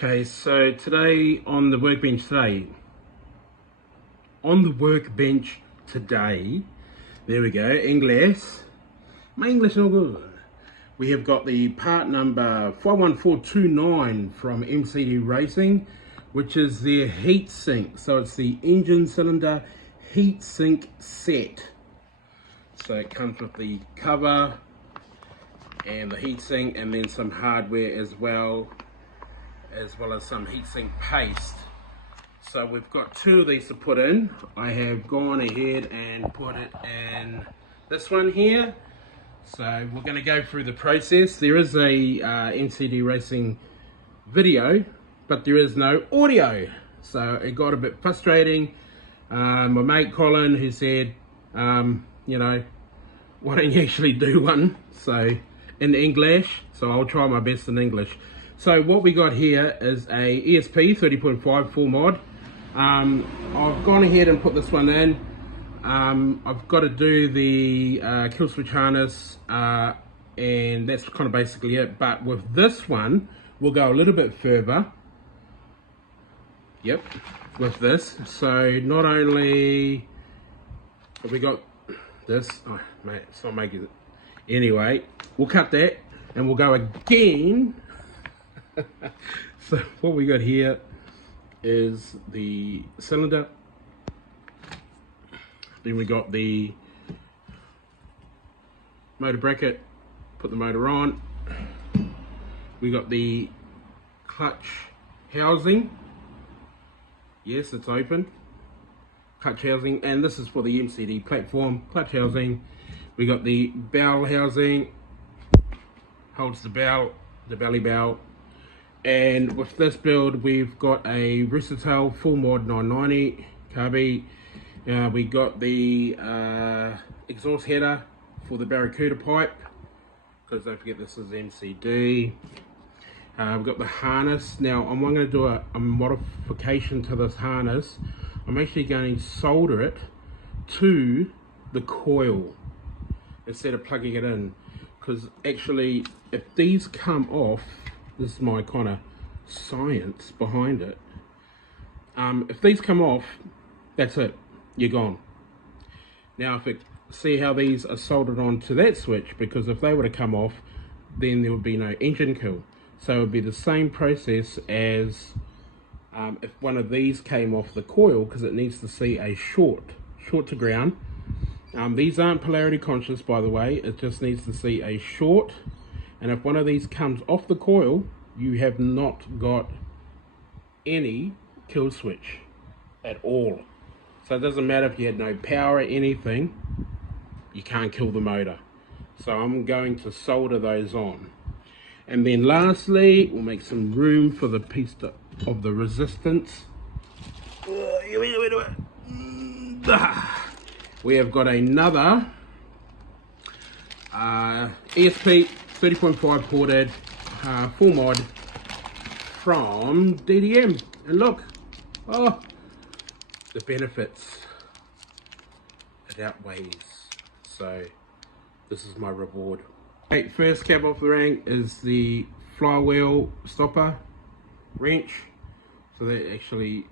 Okay, so today on the workbench today, there we go, English. My English no good. We have got the part number 51429 from MCD Racing, which is their heatsink. So it's the engine cylinder heatsink set. So it comes with the cover and the heatsink, and then some hardware as well as some heatsink paste. So we've got two of these to put in. I have gone ahead and put it in this one here. So we're going to go through the process. There is a MCD Racing video, but there is no audio. So it got a bit frustrating. My mate Colin, who said, you know, why don't you actually do one? So in English, so I'll try my best in English. So what we got here is a ESP 30.5 full mod. I've gone ahead and put this one in. I've got to do the kill switch harness, and that's kind of basically it. But with this one, we'll go a little bit further. Yep, with this. So not only have we got this, oh mate, it's not making it. Anyway, we'll cut that and we'll go again. So what we got here is the cylinder. Then we got the motor bracket, put the motor on. We got the clutch housing. Yes, it's open. Clutch housing, and this is for the MCD platform. Clutch housing. We got the bell housing, holds the bell, the belly bell. And with this build, we've got a versatile full mod 990 carby. We got the exhaust header for the Barracuda pipe, because don't forget this is MCD. We've got the harness. Now I'm going to do a modification to this harness. I'm actually going to solder it to the coil instead of plugging it in, because actually if these come off, this is my kind of science behind it. If these come off, that's it, you're gone. Now, see how these are soldered onto that switch, because if they were to come off, then there would be no engine kill. So it would be the same process as if one of these came off the coil, because it needs to see a short to ground. These aren't polarity conscious, by the way. It just needs to see a short. And if one of these comes off the coil, you have not got any kill switch at all. So it doesn't matter if you had no power or anything, you can't kill the motor. So I'm going to solder those on. And then lastly, we'll make some room for the piece of the resistance. We have got another ESP 30.5 ported full mod from DDM, and look, oh, the benefits, it outweighs. So this is my reward. Okay, first cab off the rank is the flywheel stopper wrench. So that actually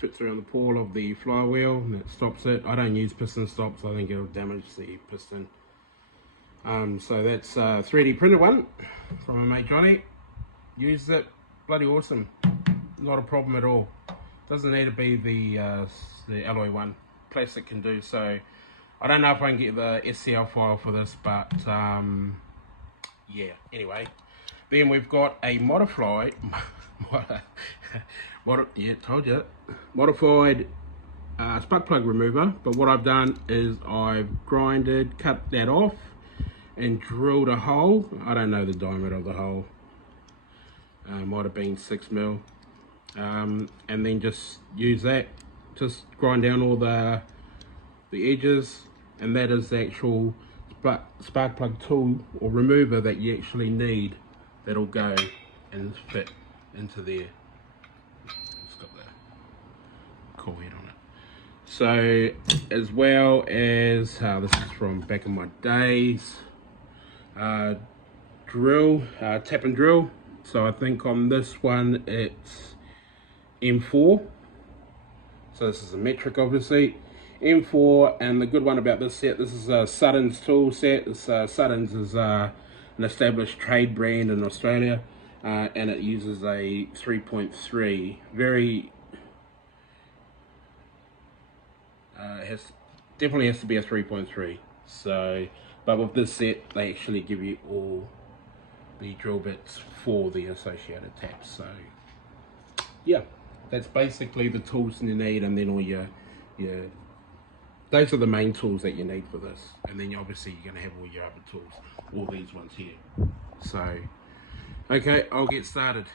fits around the pawl of the flywheel and it stops it. I don't use piston stops, I think it'll damage the piston. So that's a 3D printed one from my mate Johnny. Used it, bloody awesome. Not a problem at all. Doesn't need to be the alloy one. Plastic can do. So I don't know if I can get the SCL file for this, but yeah. Anyway, then we've got a modified, modified spark plug remover. But what I've done is I've cut that off, and drilled a hole. I don't know the diameter of the hole. Might have been 6 mil. And then just use that. Just grind down all the edges, and that is the actual spark plug tool or remover that you actually need. That'll go and fit into there. It's got the coil head on it. So, as well as this is from back in my days. Drill, tap and drill, So I think on this one it's M4. So this is a metric, obviously. M4, and the good one about this set, this is a Sutton's tool set. This Sutton's is an established trade brand in Australia, and it uses a 3.3. Very definitely has to be a 3.3. So, but with this set, they actually give you all the drill bits for the associated taps. So, yeah, that's basically the tools you need, and then all your those are the main tools that you need for this. And then obviously you're going to have all your other tools, all these ones here. So, okay, I'll get started.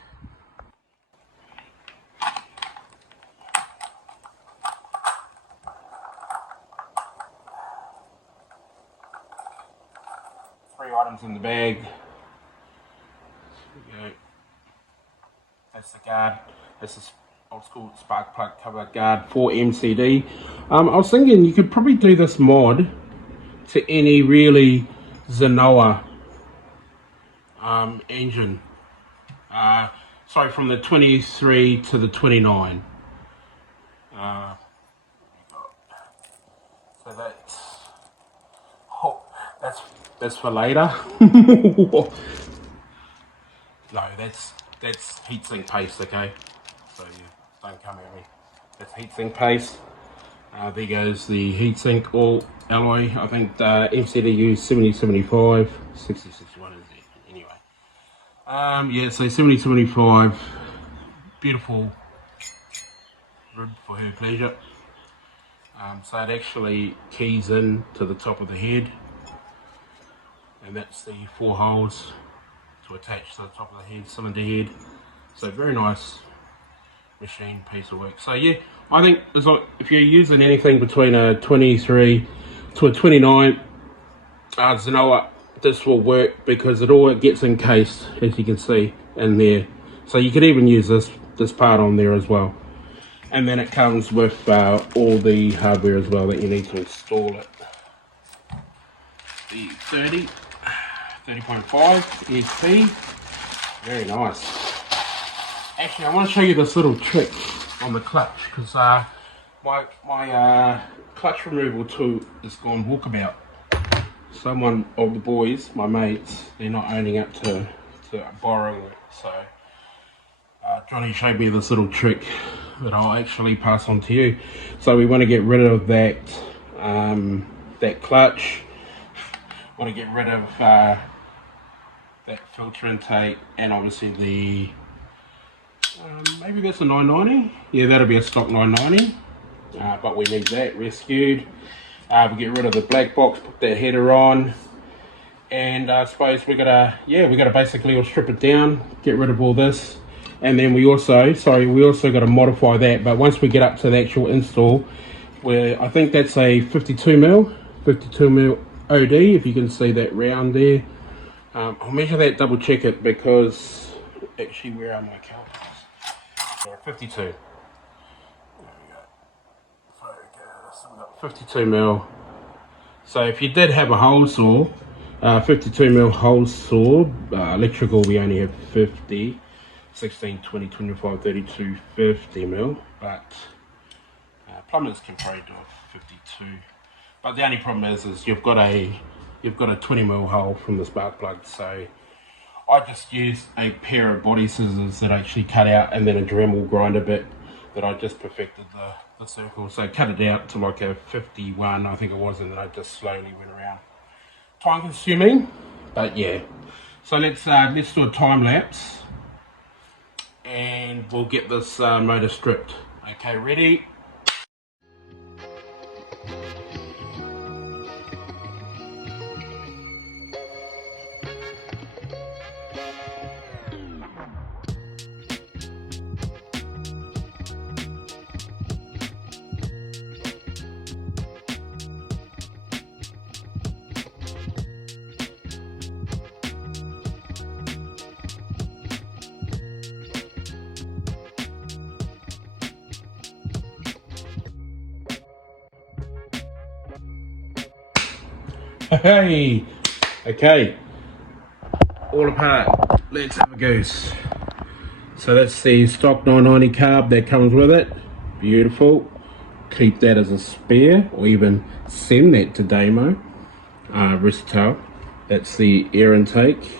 Three items in the bag. There we go. That's the guard. This is old school spark plug cover guard for MCD. I was thinking you could probably do this mod to any really Zenoa engine. Sorry, from the 23 to the 29. So that's for later. No, that's heatsink paste, okay? So yeah, don't come at me. That's heatsink paste. There goes the heatsink all alloy. I think the MCD used 7075, 6061 is it anyway. Yeah, so 7075, beautiful rib for her pleasure. So it actually keys in to the top of the head, and that's the 4 holes to attach to the top of the head, cylinder head. So very nice machine piece of work. So yeah, I think it's like if you're using anything between a 23 to a 29 Zenoa, this will work because it all gets encased, as you can see in there. So you could even use this part on there as well. And then it comes with all the hardware as well that you need to install it. The 30.5 ESP, very nice. Actually, I want to show you this little trick on the clutch, because my clutch removal tool is gone walkabout. Someone of the boys, my mates, they're not owning up to borrowing it, so Johnny showed me this little trick that I'll actually pass on to you. So we want to get rid of that that clutch. Want to get rid of that filter intake, and obviously the maybe that's a 990. Yeah, that'll be a stock 990. But we need that rescued. We get rid of the black box, put that header on, and I suppose we gotta basically all strip it down, get rid of all this, and then we also got to modify that. But once we get up to the actual install, where I think that's a 52 mil OD, if you can see that round there. I'll measure that, double check it, because actually where are my calipers? Yeah, 52. There we go. Focus. We've got 52 mil. So if you did have a hole saw, 52 mil hole saw, electrical, we only have 50, 16, 20, 25, 32, 50 mil, but plumbers can probably do a 52. But the only problem is you've got a 20 mil hole from the spark plug. So I just used a pair of body scissors that I actually cut out, and then a Dremel grinder bit that I just perfected the circle. So cut it out to like a 51, I think it was, and then I just slowly went around. Time consuming, but yeah. So let's do a time lapse, and we'll get this motor stripped. Okay, ready? Hey, okay, all apart. let's have a goose. So that's the stock 990 carb that comes with it. Beautiful. Keep that as a spare, or even send that to Damo. Versatile. That's the air intake.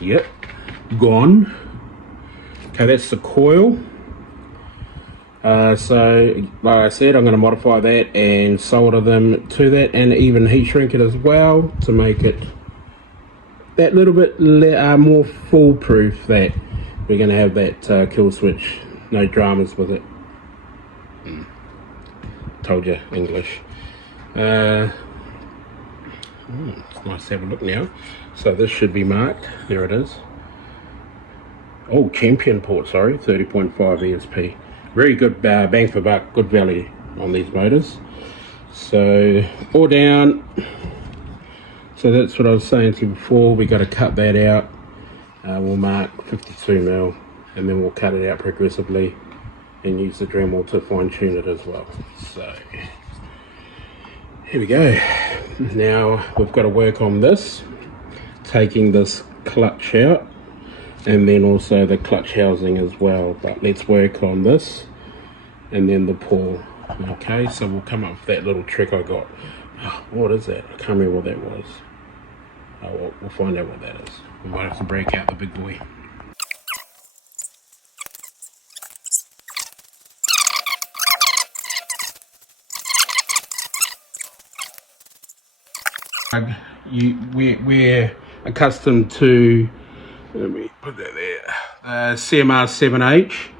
Yep, gone. Okay, that's the coil. So like I said, I'm going to modify that and solder them to that, and even heat shrink it as well to make it that little bit more foolproof, that we're going to have that kill switch, no dramas with it. Told you, English. It's nice to have a look now. So this should be marked. There it is. Oh, champion port, sorry, 30.5 ESP. Very good bang for buck, good value on these motors. So all down. So that's what I was saying to you before. We got to cut that out. We'll mark 52mm, and then we'll cut it out progressively and use the Dremel to fine tune it as well. So here we go. Now we've got to work on this, taking this clutch out, and then also the clutch housing as well. But let's work on this and then the pull. Okay, so we'll come up with that little trick I got. Oh, what is that? I can't remember what that was. Oh, well, we'll find out what that is. We might have to break out the big boy. We're accustomed to, let me put that there, CMR 7H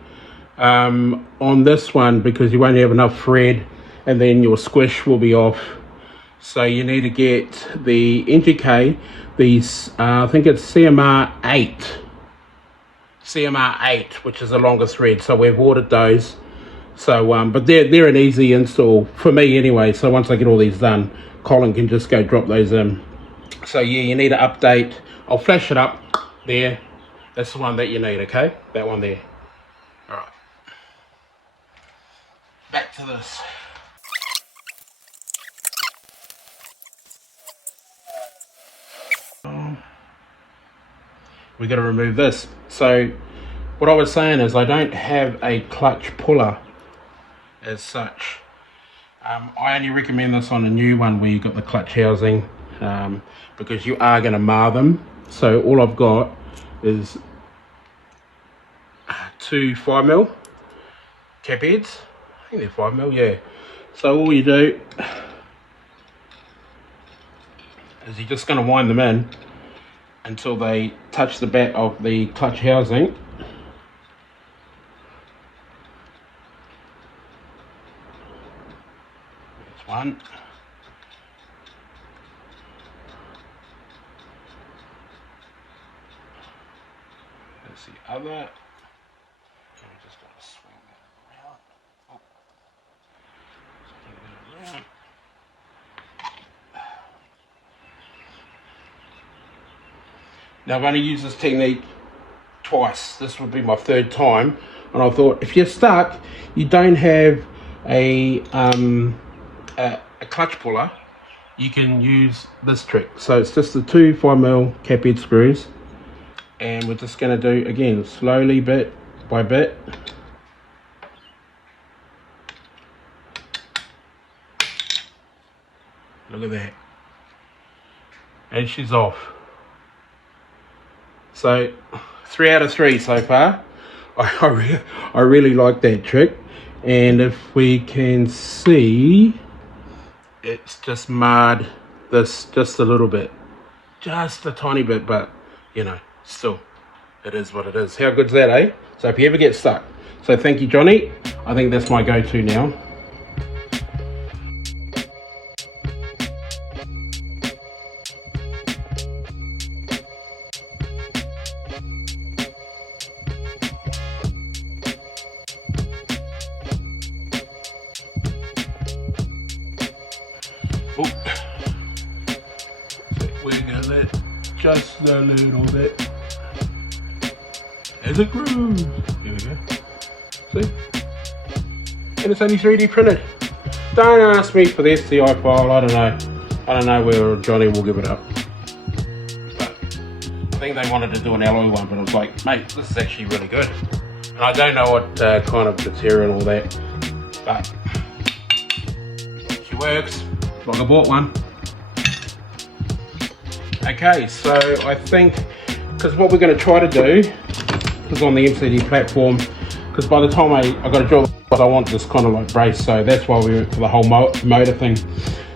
on this one, because you won't have enough thread and then your squish will be off. So you need to get the NGK, these I think it's CMR 8, which is the longest thread. So we've ordered those. So but they're an easy install for me anyway. So once I get all these done, Colin can just go drop those in. So yeah, you need to update. I'll flash it up there. That's the one that you need, okay? That one there. All right. Back to this. We got to remove this. So what I was saying is I don't have a clutch puller as such. I only recommend this on a new one where you've got the clutch housing, because you are going to mar them. So all I've got is 2 5mm cap heads. I think they're 5mm, yeah. So all you do is you're just going to wind them in until they touch the back of the clutch housing. There's one. There's the other. And we just got to swing that around. Oh. Swing that around. Now I've only used this technique twice. This would be my third time, and I thought if you're stuck, you don't have a clutch puller, you can use this trick. So it's just the 2 5mm cap head screws, and we're just going to do again slowly, bit by bit. Look at that, and she's off. So 3 out of 3 so far. I really like that trick, and if we can see, it's just marred this just a little bit, just a tiny bit, but you know, still it is what it is. How good's that, eh? So if you ever get stuck, so thank you, Johnny. I think that's my go-to now. We're gonna let just a little bit. There's a groove. Here we go. See? And it's only 3D printed. Don't ask me for the STI file. I don't know where Johnny will give it up. think they wanted to do an alloy one, but I was like, mate, this is actually really good. And I don't know what kind of material and all that, but she works. Like I bought one. Okay, so I think, because what we're going to try to do, because on the MCD platform, because by the time I got to drill what I want this kind of like brace, so that's why we went for the whole motor thing.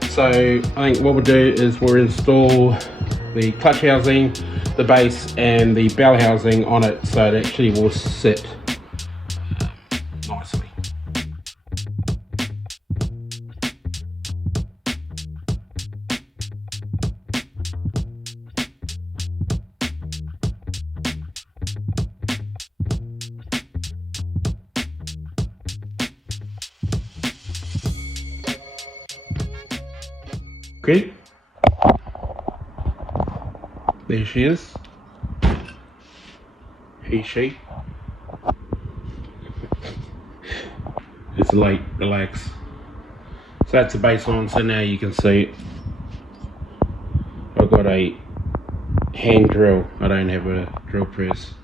So I think what we'll do is we'll install the clutch housing, the base and the bell housing on it, so it actually will sit nicely. Okay, there she is. She. It's late, relax. So that's the base on, so now you can see I've got a hand drill. I don't have a drill press,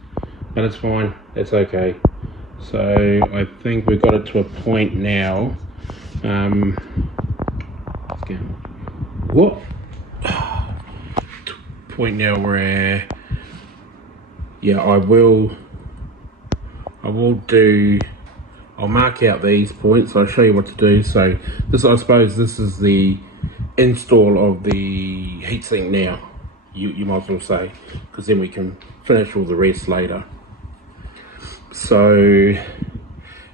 but it's fine, it's okay. So I think we've got it to a point now. What? Point now where, yeah, I'll mark out these points. I'll show you what to do. So this, I suppose this is the install of the heatsink now, you might as well say, because then we can finish all the rest later. So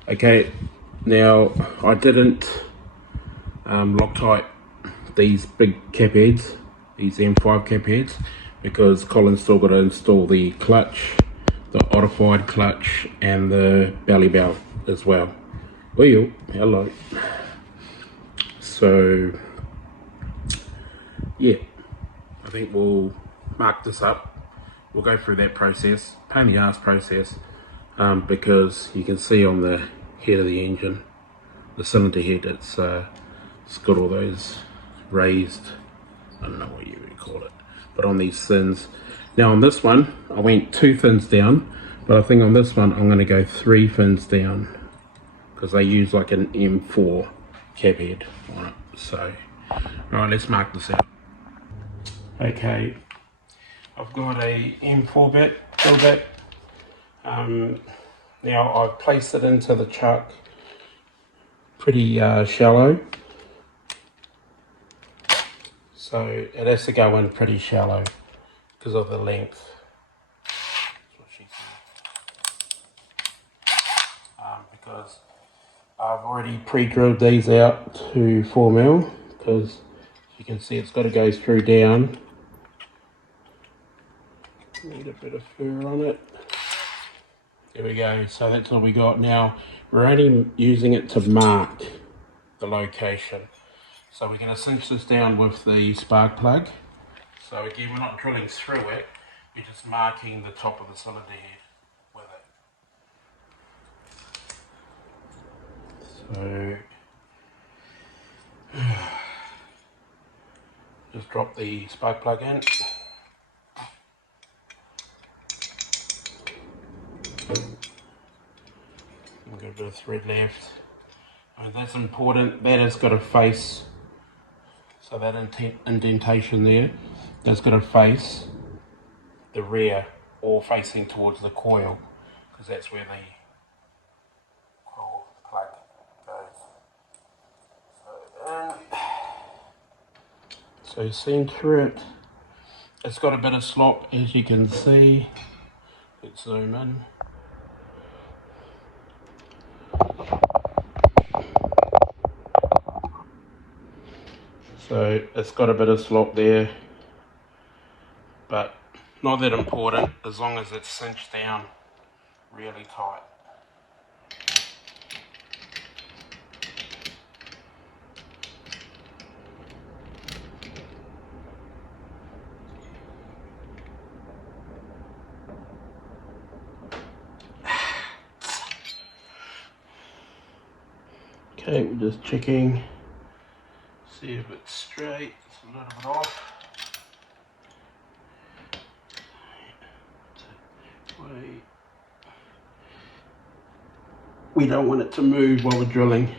okay, now I didn't Loctite these big cap heads, these M5 cap heads, because Colin's still got to install the clutch, the modified clutch and the belly belt as well. Well, hello. So yeah, I think we'll mark this up. We'll go through that process, pain in the ass process, because you can see on the head of the engine, the cylinder head, it's got all those raised, I don't know what you would call it, but on these thins. Now on this one, I went 2 fins down, but I think on this one I'm going to go 3 fins down, because they use like an M4 cab head on it. So, right, let's mark this out. Okay, I've got a M4 bit, drill bit. Now I've placed it into the chuck pretty shallow. So it has to go in pretty shallow because of the length. That's what she said. Because I've already pre-drilled these out to 4mm, because you can see it's got to go through down. Need a bit of fur on it. There we go, so that's all we got. Now we're only using it to mark the location. So we're going to cinch this down with the spark plug. So again, we're not drilling through it, we're just marking the top of the cylinder head with it. So just drop the spark plug in. We've got a bit of thread left. And that's important, that has got to face, so that indentation there, that's got to face the rear or facing towards the coil, because that's where the coil plug goes. So center it. It's got a bit of slop, as you can see. Let's zoom in. So it's got a bit of slop there, but not that important as long as it's cinched down really tight. Okay, we're just checking, see if it's straight. It's a little bit off. we don't want it to move while we're drilling.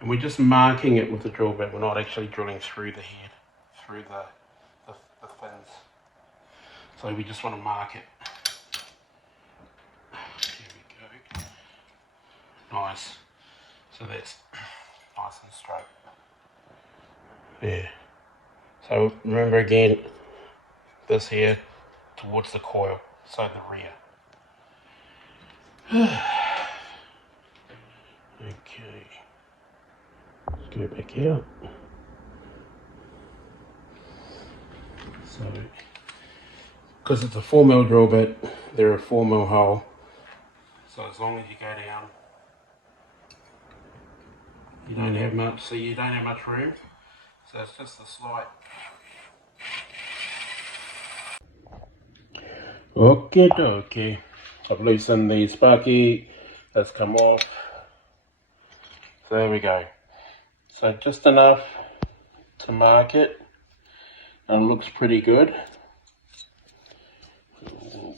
And we're just marking it with the drill bit. We're not actually drilling through the head, through the fins. So we just want to mark it. Here we go. Nice. So that's nice and straight. There. So remember again, this here towards the coil, so the rear. Okay. Let's go back out. So, because it's a 4mm drill bit, they're a 4mm hole. So as long as you go down, you don't have much. So you don't have much room. So it's just a slight. Okay. I've loosened the sparky. That's come off. So there we go. So just enough to mark it. And it looks pretty good.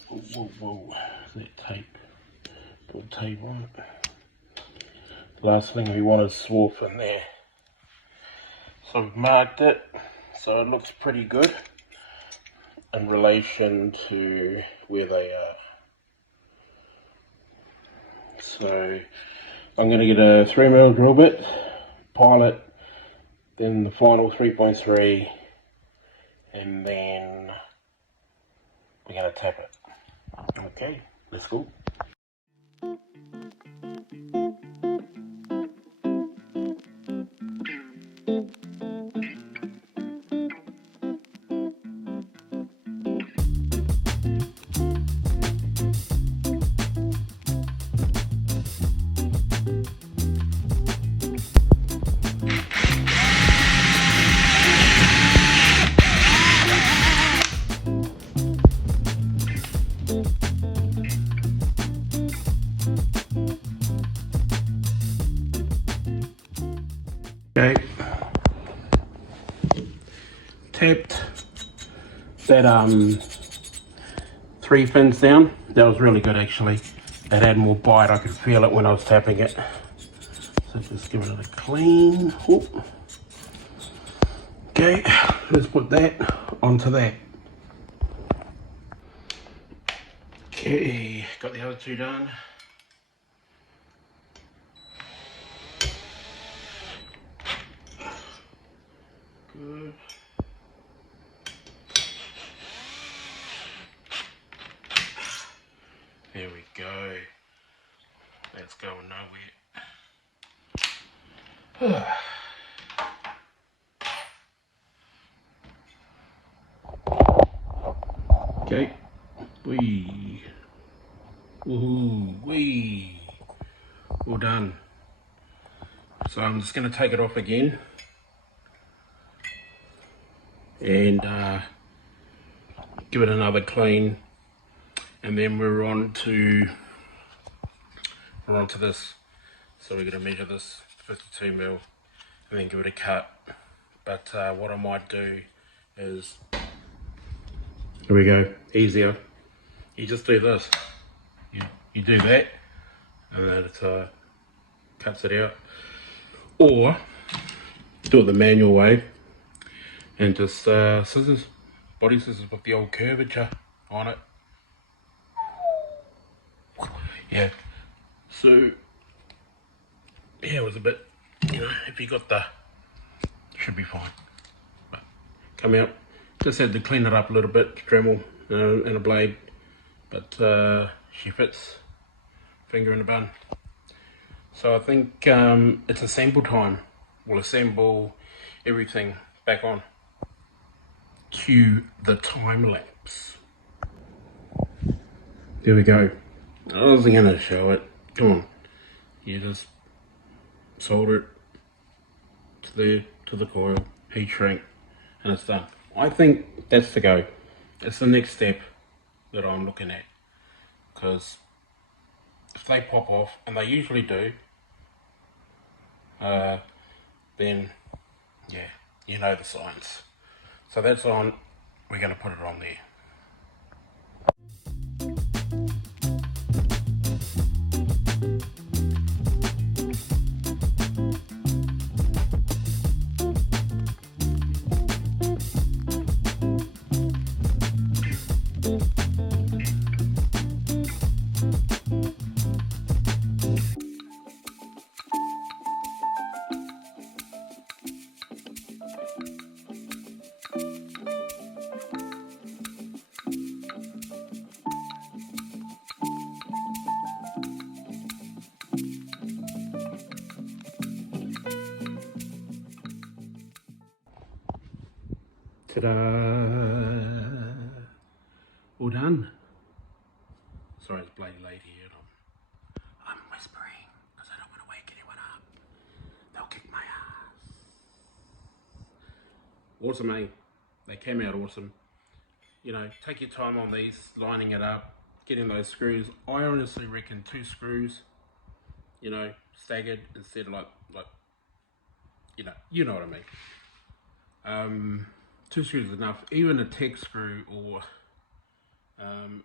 Whoa. That tape. Put tape on it. Last thing we want is swarf in there. So we've marked it. So it looks pretty good in relation to where they are. So I'm going to get a 3mm drill bit, pilot, then the final 3.3, and then we're going to tap it. Okay, let's go. Okay, tapped that 3 fins down. That was really good actually. It had more bite. I could feel it when I was tapping it. So just give it a clean. Whoop. Okay, let's put that onto that. Okay, got the other 2 done. Good. There we go. That's going nowhere. Okay. Wee. Woohoo. Wee. All done. So I'm just going to take it off again. And give it another clean, and then we're on to this. So we're going to measure this 52mm and then give it a cut. But what I might do is, here we go, easier. You just do this. You do that, and then it cuts it out. Or do it the manual way. And just scissors, body scissors with the old curvature on it. Yeah, so yeah, it was a bit, if you got should be fine. But come out, just had to clean it up a little bit, Dremel and a blade, but she fits, finger in a bun. So I think it's assemble time. We'll assemble everything back on. Cue the time lapse. There we go. I wasn't going to show it. Come on. You just solder it to the coil, heat shrink, and it's done. I think that's the go. It's the next step that I'm looking at. Because if they pop off, and they usually do, then yeah, you know the signs. So that's on, we're going to put it on there. Ta-da! All done. Sorry, it's bloody late here. I'm whispering because I don't want to wake anyone up. They'll kick my ass. Awesome, eh? They came out awesome. You know, take your time on these, lining it up, getting those screws. I honestly reckon 2 screws, you know, staggered instead of like you know what I mean. 2 screws is enough. Even a tech screw or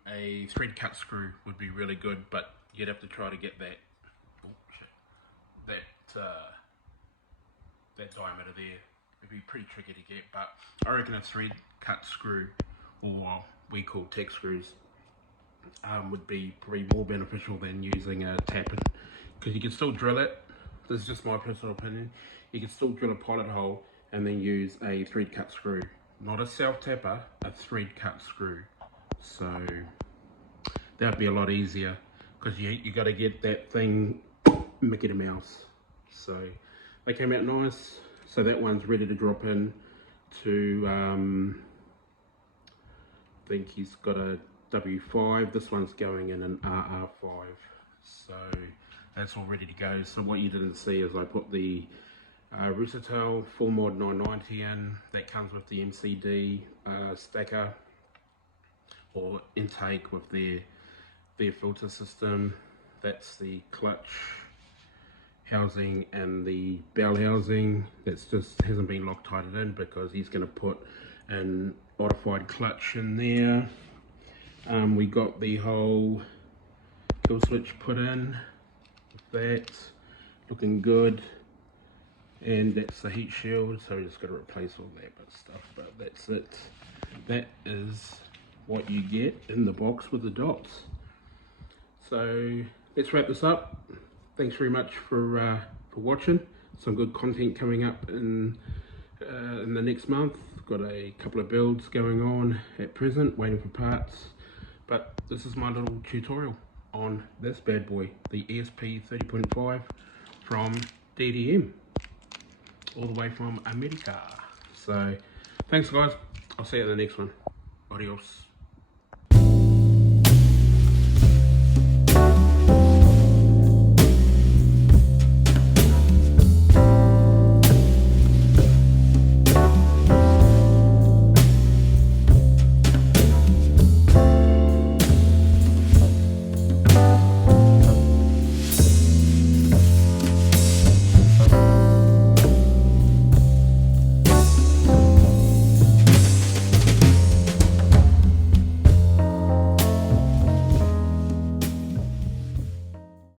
a thread cut screw would be really good, but you'd have to try to get that that diameter there. It'd be pretty tricky to get, but I reckon a thread cut screw, or we call tech screws, would be probably more beneficial than using a tapping, because you can still drill it. This is just my personal opinion. You can still drill a pilot hole and then use a thread cut screw, not a self tapper, a thread cut screw. So that'd be a lot easier, because you got to get that thing Mickey Mouse. So they came out nice. So that one's ready to drop in to I think he's got a W5. This one's going in an RR5. So that's all ready to go. So what you didn't see is I put the Russatel full mod 990 in. That comes with the MCD stacker or intake with their filter system. That's the clutch housing and the bell housing. That's just hasn't been Loctited in because he's going to put an modified clutch in there. We got the whole kill switch put in with that, looking good, and that's the heat shield, so we just got to replace all that stuff, but that's it. That is what you get in the box with the dots. So let's wrap this up. Thanks very much for watching. Some good content coming up in the next month. Got a couple of builds going on at present, waiting for parts. But this is my little tutorial on this bad boy, the ESP 30.5 from DDM, all the way from America. So thanks guys, I'll see you in the next one. Adios.